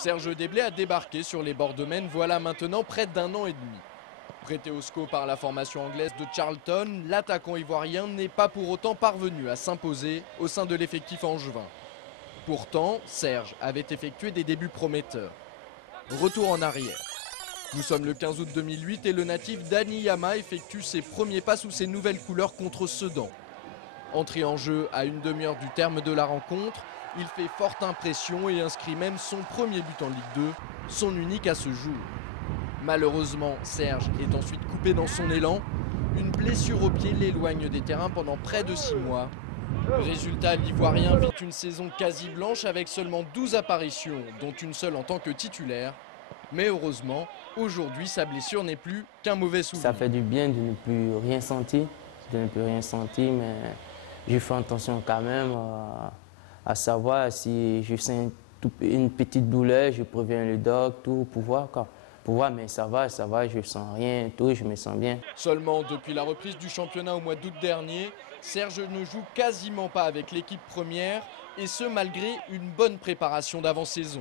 Serge Déblé a débarqué sur les bords de Maine voilà maintenant près d'1 an et demi. Prêté au SCO par la formation anglaise de Charlton, l'attaquant ivoirien n'est pas pour autant parvenu à s'imposer au sein de l'effectif angevin. Pourtant, Serge avait effectué des débuts prometteurs. Retour en arrière. Nous sommes le 15 août 2008 et le natif Dani Yama effectue ses premiers pas sous ses nouvelles couleurs contre Sedan. Entré en jeu à une demi-heure du terme de la rencontre, il fait forte impression et inscrit même son premier but en Ligue 2, son unique à ce jour. Malheureusement, Serge est ensuite coupé dans son élan. Une blessure au pied l'éloigne des terrains pendant près de 6 mois. Résultat, l'Ivoirien vit une saison quasi blanche avec seulement 12 apparitions, dont une seule en tant que titulaire. Mais heureusement, aujourd'hui, sa blessure n'est plus qu'un mauvais souvenir. Ça fait du bien de ne plus rien sentir, mais je fais attention quand même à savoir si je sens une petite douleur, je préviens le doc, tout, pour voir quoi. Mais ça va, je sens rien, tout, je me sens bien. Seulement, depuis la reprise du championnat au mois d'août dernier, Serge ne joue quasiment pas avec l'équipe première, et ce malgré une bonne préparation d'avant-saison.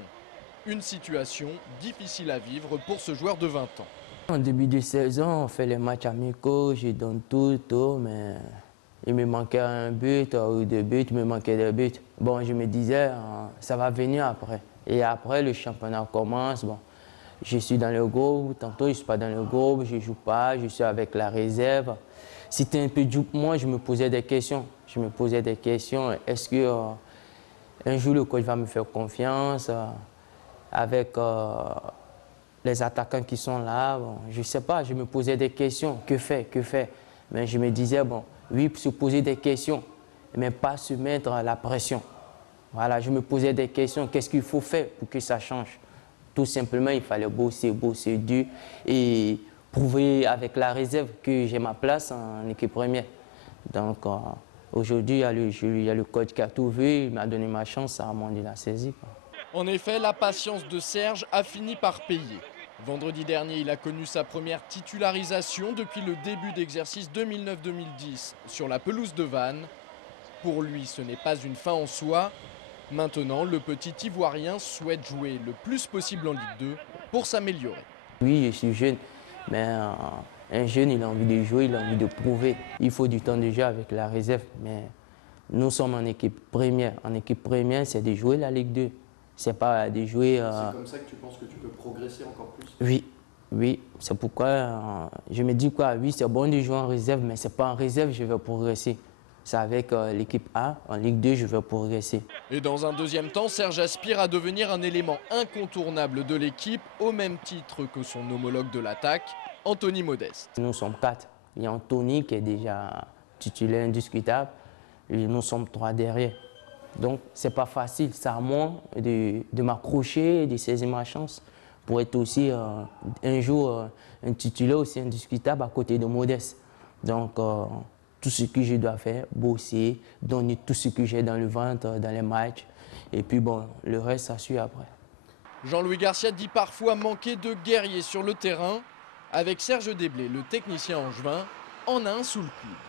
Une situation difficile à vivre pour ce joueur de 20 ans. En début de saison, on fait les matchs amicaux, je donne tout, mais il me manquait un but ou 2 buts, il me manquait 2 buts. Bon, je me disais, ça va venir après. Et après, le championnat commence, bon. Je suis dans le groupe, tantôt je ne suis pas dans le groupe, je ne joue pas, je suis avec la réserve. C'était un peu dur pour moi, je me posais des questions. Est-ce que un jour le coach va me faire confiance avec les attaquants qui sont là? Bon, je ne sais pas, je me posais des questions. Que faire? Mais je me disais, bon, oui, se poser des questions, mais pas se mettre la pression. Voilà, je me posais des questions, qu'est-ce qu'il faut faire pour que ça change? Tout simplement, il fallait bosser dur et prouver avec la réserve que j'ai ma place en équipe première. Donc aujourd'hui, il y a le coach qui a tout vu, il m'a donné ma chance, à mon il a saisi. En effet, la patience de Serge a fini par payer. Vendredi dernier, il a connu sa première titularisation depuis le début d'exercice 2009-2010 sur la pelouse de Vannes. Pour lui, ce n'est pas une fin en soi. Maintenant, le petit Ivoirien souhaite jouer le plus possible en Ligue 2 pour s'améliorer. Oui, je suis jeune, mais un jeune, il a envie de jouer, il a envie de prouver. Il faut du temps de jeu avec la réserve, mais nous sommes en équipe première. En équipe première, c'est de jouer la Ligue 2. C'est pas de jouer... C'est comme ça que tu penses que tu peux progresser encore plus? Oui. C'est pourquoi je me dis quoi, oui, c'est bon de jouer en réserve, mais c'est pas en réserve que je vais progresser. C'est avec l'équipe A, en Ligue 2, je vais progresser. Et dans un deuxième temps, Serge aspire à devenir un élément incontournable de l'équipe, au même titre que son homologue de l'attaque, Anthony Modeste. Nous sommes 4. Il y a Anthony qui est déjà titulaire indiscutable, et nous sommes 3 derrière. Donc, ce n'est pas facile. C'est à moi de m'accrocher et de saisir ma chance pour être aussi un jour un titulaire aussi indiscutable à côté de Modeste. Donc, tout ce que je dois faire, bosser, donner tout ce que j'ai dans le ventre, dans les matchs. Et puis bon, le reste, ça suit après. Jean-Louis Garcia dit parfois manquer de guerriers sur le terrain. Avec Serge Déblé, le technicien angevin, en a un sous le coude.